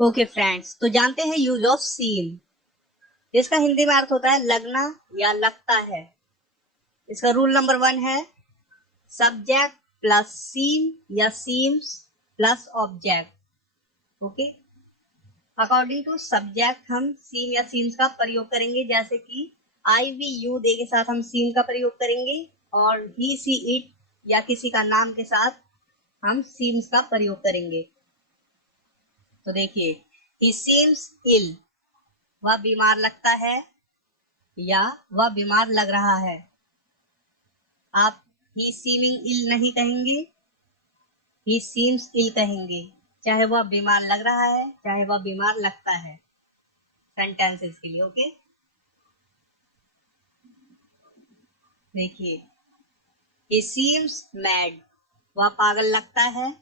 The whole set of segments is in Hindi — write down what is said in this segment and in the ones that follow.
ओके फ्रेंड्स, तो जानते हैं यूज ऑफ सीम। इसका हिंदी में अर्थ होता है लगना या लगता है। इसका रूल नंबर 1 है सब्जेक्ट प्लस सीम या seems plus object. Okay, according to subject हम सीम या सीम्स का प्रयोग करेंगे, जैसे कि आई वी यू दे के साथ हम सीम का प्रयोग करेंगे और ही सी इट या किसी का नाम के साथ हम सीम्स का प्रयोग करेंगे। तो देखिए, ही सीम्स इल, वह बीमार लगता है या वह बीमार लग रहा है। आप ही सीमिंग इल नहीं कहेंगे, ही सीम्स इल कहेंगे, चाहे वह बीमार लग रहा है चाहे वह बीमार लगता है, सेंटेंसेस के लिए। ओके, देखिए, ही सीम्स मैड, वह पागल लगता है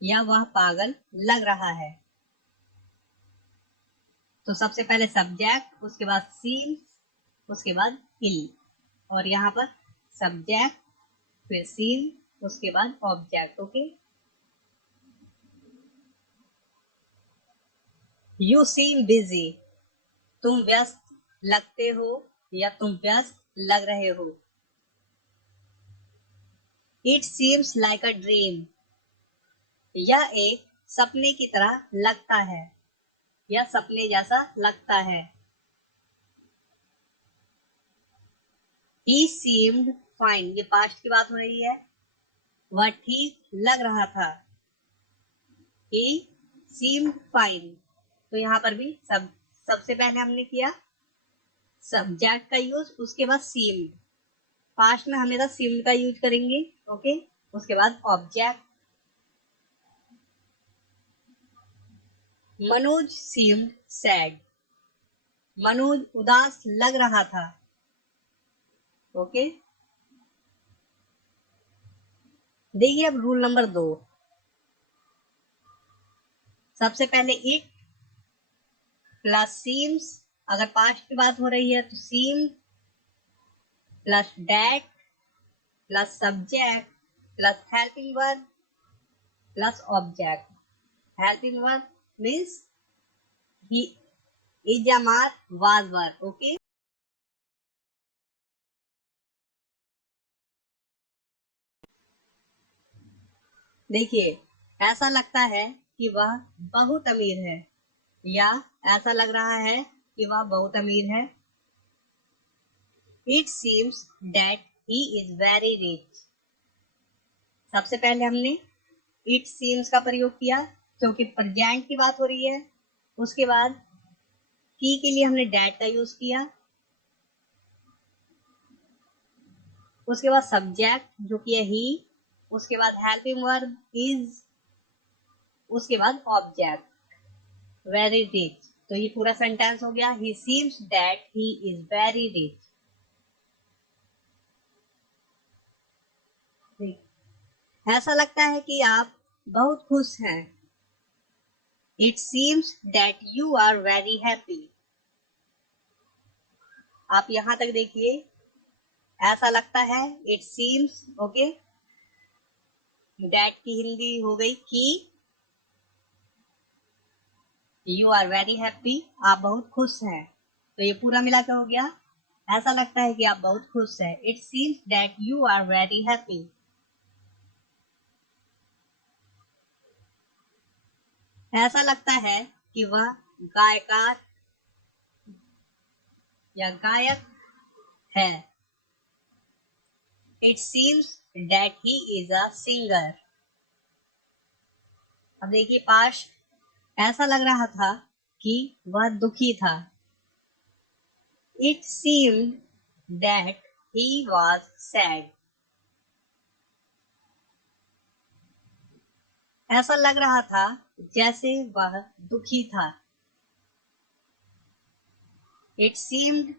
या वह पागल लग रहा है। तो सबसे पहले सब्जेक्ट, उसके बाद सीम्स, उसके बाद इल, और यहाँ पर सब्जेक्ट फिर सीम उसके बाद object. Okay, you seem busy, तुम व्यस्त लगते हो या तुम व्यस्त लग रहे हो। It seems like a dream, यह एक सपने की तरह लगता है या सपने जैसा लगता है। ही सीम्ड फाइन, ये पास्ट की बात हो रही है, वह ठीक लग रहा था। ही सीम्ड फाइन, तो यहाँ पर भी सबसे पहले हमने किया सब्जेक्ट का यूज, उसके बाद सीम्ड। पास्ट में हमेशा सीम्ड का यूज करेंगे। ओके, उसके बाद object. Manoj seemed sad, Manoj उदास लग रहा था। ओके, देखिए अब रूल नंबर 2। सबसे पहले इट प्लस सीम्स, अगर पास्ट की बात हो रही है तो seem plus that plus subject plus helping verb plus object. Helping verb means he is या मार वाज वर। ओके, देखिए, ऐसा लगता है कि वह बहुत अमीर है या ऐसा लग रहा है कि वह बहुत अमीर है। It seems that he is very rich, सबसे पहले हमने इट सीम्स का प्रयोग किया क्योंकि प्रेजेंट की बात हो रही है। उसके बाद की के लिए हमने डैट का यूज किया, उसके बाद सब्जेक्ट जो कि है ही, उसके बाद हेल्पिंग वर्ब इज, उसके बाद ऑब्जेक्ट वेरी रिच। तो ये पूरा सेंटेंस हो गया, he seems that he is very rich. ऐसा लगता है कि आप बहुत खुश हैं। It seems that you are very happy. आप यहां तक देखिए, ऐसा लगता है इट सीम्स। ओके, दैट की हिंदी हो गई कि, यू आर वेरी हैप्पी, आप बहुत खुश हैं। तो ये पूरा मिला के हो गया, ऐसा लगता है कि आप बहुत खुश हैं। It seems that you are very happy. ऐसा लगता है कि वह गायकार या गायक है। It seems that he is a singer. अब देखिए, पास्ट, ऐसा लग रहा था कि वह दुखी था। It seemed that he was sad, ऐसा लग रहा था जैसे वह दुखी था। It seemed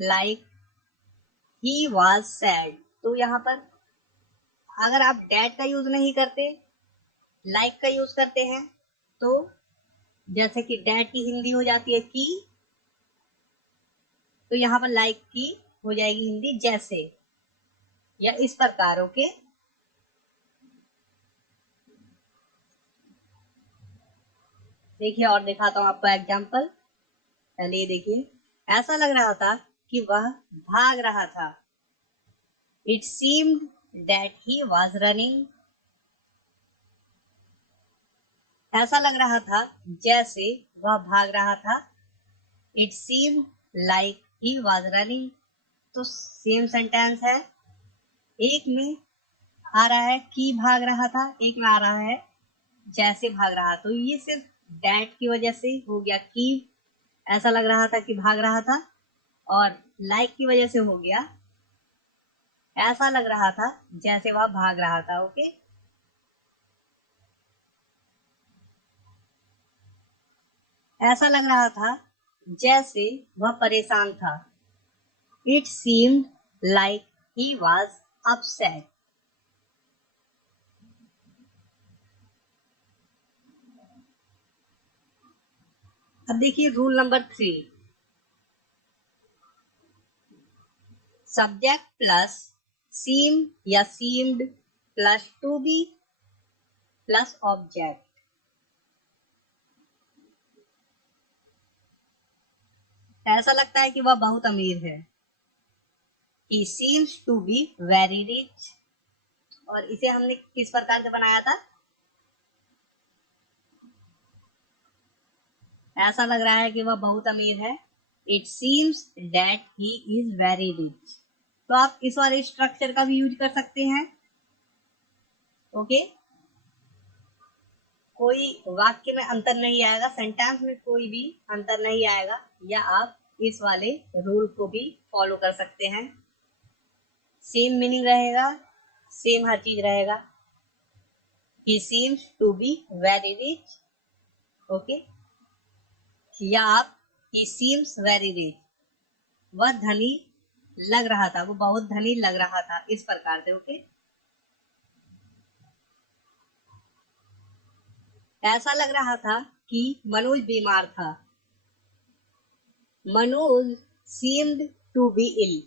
like he was sad, तो यहाँ पर अगर आप डैट का यूज नहीं करते, लाइक का यूज करते हैं, तो जैसे कि डैट की हिंदी हो जाती है की, तो यहाँ पर लाइक की हो जाएगी हिंदी जैसे, या इस प्रकार। ओके, देखिए और दिखाता हूँ आपको एग्जाम्पल। पहले ये देखिए, ऐसा लग रहा था कि वह भाग रहा था। It seemed that he was running. ऐसा लग रहा था जैसे वह भाग रहा था। It seemed like he was running. तो सेम सेंटेंस है। एक में आ रहा है कि भाग रहा था, एक में आ रहा है जैसे भाग रहा। तो ये सिर्फ डैट की वजह से हो गया कि ऐसा लग रहा था कि भाग रहा था, और लाइक की वजह से हो गया ऐसा लग रहा था जैसे वह भाग रहा था। ओके, ऐसा लग रहा था जैसे वह परेशान था। It seemed like he was upset. अब देखिए rule number 3, subject plus seem या seemed plus to be plus object. ऐसा लगता है कि वह बहुत अमीर है। He seems to be very rich. और इसे हमने किस प्रकार से बनाया था? ऐसा लग रहा है कि वह बहुत अमीर है। It seems that he is very rich. तो आप इस वाले स्ट्रक्चर का भी यूज कर सकते हैं। ओके, कोई वाक्य में अंतर नहीं आएगा, सेंटेंस में कोई भी अंतर नहीं आएगा, या आप इस वाले रूल को भी फॉलो कर सकते हैं। सेम मीनिंग रहेगा, सेम हर चीज रहेगा। He seems to be very rich. Okay, या आप he seems very rich, वह धनी लग रहा था, वो बहुत धनी लग रहा था, इस प्रकार से। ओके, ऐसा लग रहा था कि मनोज बीमार था। Manoj seemed to be ill.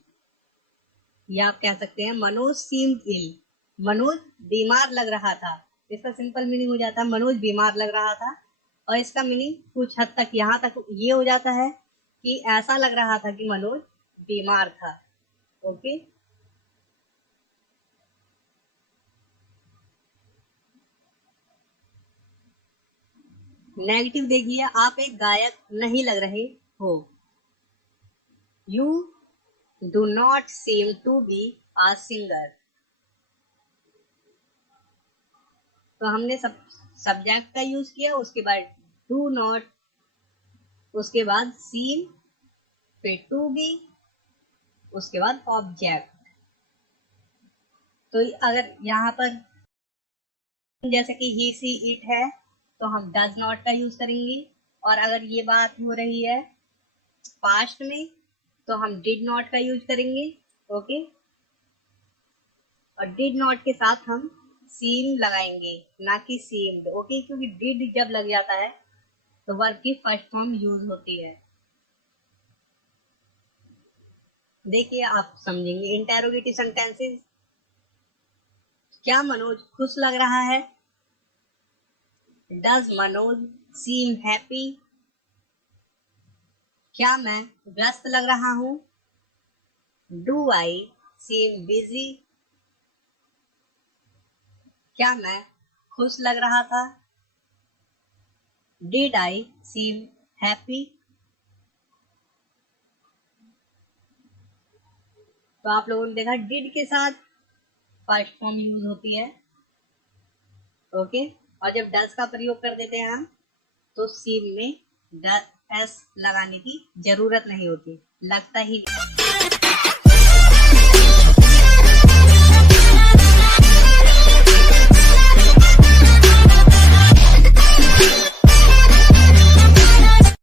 या आप कह सकते हैं मनोज seemed ill. मनोज बीमार लग रहा था। इसका सिंपल मीनिंग हो जाता है मनोज बीमार लग रहा था, और इसका मीनिंग कुछ हद तक यहाँ तक ये हो जाता है कि ऐसा लग रहा था कि मनोज बीमार था। ओके, नेगेटिव देखिए, आप एक गायक नहीं लग रहे हो। You do not seem to be a singer. तो हमने सब्जेक्ट का यूज किया, उसके बाद डू नॉट, उसके बाद सीम, फिर टू बी, उसके बाद ऑब्जेक्ट। तो अगर यहाँ पर जैसे कि ही सी इट है तो हम डज नॉट का यूज करेंगे, और अगर ये बात हो रही है पास्ट में तो हम डिड नॉट का यूज करेंगे। ओके, और डिड नॉट के साथ हम सीम लगाएंगे, ना कि सीम्ड। ओके, क्योंकि डिड जब लग जाता है तो वर्ब की फर्स्ट फॉर्म यूज होती है। देखिए आप समझेंगे। इंटेरोगेटिव सेंटेंसेस, क्या मनोज खुश लग रहा है? Does Manoj seem happy? क्या मैं व्यस्त लग रहा हूं? Do I seem busy? क्या मैं खुश लग रहा था? Did I seem happy? तो आप लोगों ने देखा डिड के साथ फर्स्ट फॉर्म यूज होती है। ओके, और जब डज का प्रयोग कर देते हैं हम तो सीम में एस लगाने की जरूरत नहीं होती, लगता ही नहीं।